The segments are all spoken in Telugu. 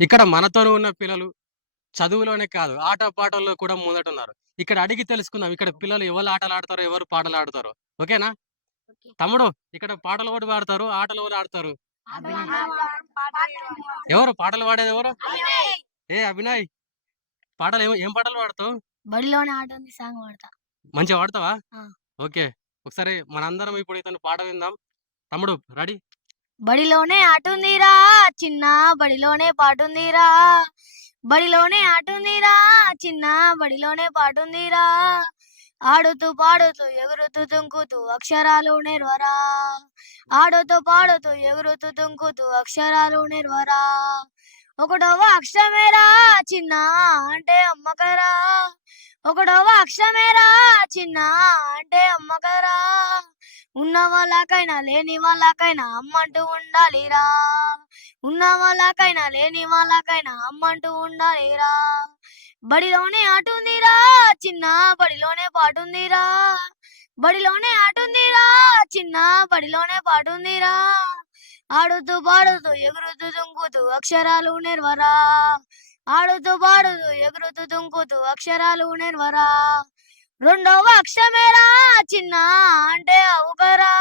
ఇక్కడ మనతో ఉన్న పిల్లలు చదువులోనే కాదు ఆట పాటల్లో కూడా ముందటున్నారు ఇక్కడ అడిగి తెలుసుకుందాం ఇక్కడ పిల్లలు ఎవరు ఆటలు ఆడతారో ఎవరు పాటలు ఆడతారో ఓకేనా తమ్ముడు ఇక్కడ పాటలు కూడా పాడతారు ఆటలు కూడా ఆడతారు? ఎవరు పాటలు పాడేది ఎవరు? ఏ అభినయ్ పాటలు ఏం ఏం పాటలు పాడతావు? బడిలోనే ఆట ఉంది సాంగ్ పాడతా. మంచిగా పాడతావా? ఆ. ఓకే ఒకసారి మనందరం ఇప్పుడు ఇతను పాట విందాం. తమ్ముడు రెడీ? బడిలోనే ఆటుందిరా చిన్న బడిలోనే పాటుందిరా. బడిలోనే ఆటుందిరా చిన్న బడిలోనే పాటుందిరా. ఆడుతూ పాడుతూ ఎగురుతూ తుంకుతూ అక్షరాలు నేర్వరా. ఆడుతూ పాడుతూ ఎగురుతూ తుంకుతూ అక్షరాలు నేర్వరా. ఒకటవ అక్షరమేరా చిన్న అంటే అమ్మకరా. ఒకటవ అక్షరమేరా చిన్న అంటే అమ్మకరా. ఉన్న వాళ్ళకైనా లేని వాళ్ళకైనా అమ్మంటూ ఉండాలిరా. ఉన్న వాళ్ళకైనా లేని వాళ్ళకైనా అమ్మంటూ ఉండాలిరా. బడిలోనే ఆటుందిరా చిన్న బడిలోనే పాటుందిరా. బడిలోనే ఆటుందిరా చిన్న బడిలోనే పాటుందిరా. ఆడుతూ పాడుతూ ఎగురుతూ దుంకుతూ అక్షరాలు నేర్వరా. ఆడుతూ పాడుతూ ఎగురుతూ దుంకుతూ అక్షరాలు నేర్వరా. రెండవ అక్షరమేరా చిన్న అంటే అవుగరా.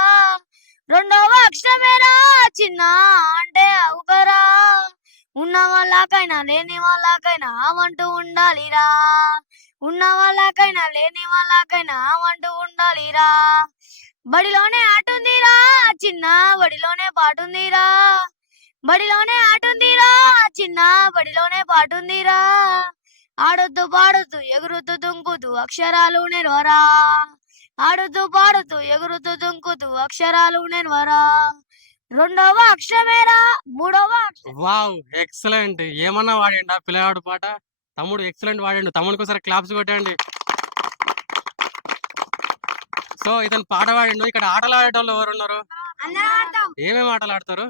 రెండవ అక్షరమేరా చిన్న అంటే అవుగరా. ఉన్న వాళ్ళకైనా లేని వాళ్ళకైనా అవంటూ ఉండాలిరా. ఉన్న వాళ్ళకైనా లేని వాళ్ళకైనా అవంటూ ఉండాలిరా. బడిలోనే ఆటుందిరా చిన్న బడిలోనే పాటుందిరా బడిలోనే ఆటుందిరా చిన్న బడిలోనే పాటుందిరా ఆడుతూ పాడుతూ ఎగురుతూ దుంకుతూ అక్షరాలు నేర్వరా ఆడుతూ పాడుతూ ఎగురుతూ దుంకుతూ అక్షరాలు నేర్వరా రెండవ అక్షరమేరా మూడవ వావ్ ఎక్సలెంట్. ఏమన్నా వాడిండా పిల్లవాడు పాట? తమ్ముడు ఎక్సలెంట్ వాడిండు. తమ్ముడికి ఒకసారి క్లాప్స్ కొట్టండి. సో ఇతను పాట పాడిండు ఇక్కడ ఆటలు ఆడేటోళ్ళు ఎవరు ఉన్నారు ఏమేమి ఆటలు ఆడతారు?